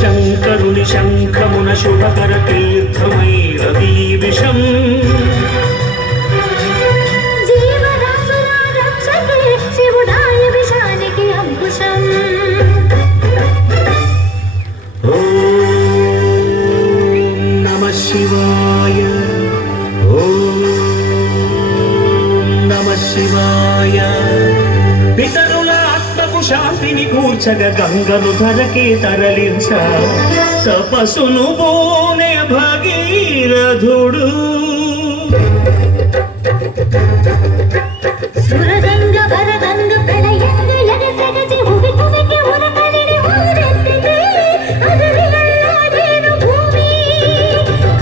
శంకరుని శంఖమున శుభకర తీర్థమై రవి విషం శివుడాయ విషానికి అంకుశం. ఓం నమః శివాయ ఓం నమః శివాయ. పితరుల ఆత్మకు శాంతిని కూర్చగ గంగను ధరకే తరలించ తపస్సును బోనే భగీరథుడు. సురగంగ వరగంగ ప్రళయంగ ఎగసెగసి ఉవి కువికి ఉరకలిని ఊరెత్తితే అడవిలో నేను భూమి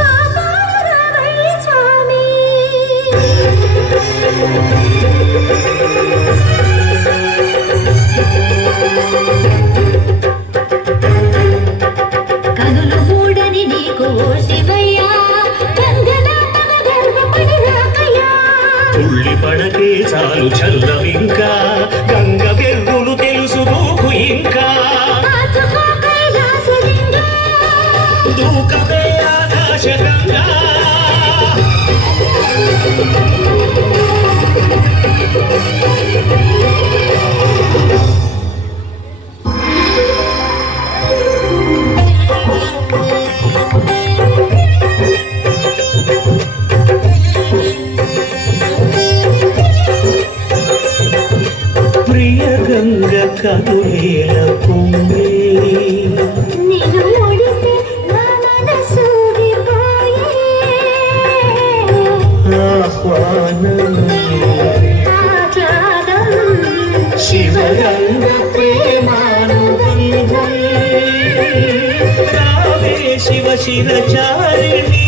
కాపాడరావయ్య స్వామి. కనులు మూడని నీకు ఓ శివయ్య గంగనాటక గర్భపడి రాకయ్యా. తుళ్ళి పడకే చాలు చల్లవింకా గంగ వెర్రులు తెలుసు దూకు ఇంకా కాచుకో కైలాసలింగా. దూకవే ఆకాశగంగా. ప్రియ గంగ కనులేల పొంగే నిన్ను ముడితే నా మనసు విపోయే. ఆహ్వానమే ఆహ్లాదం శివగంగ ప్రేమానుబంధం. రావే శివ శిరచారిణి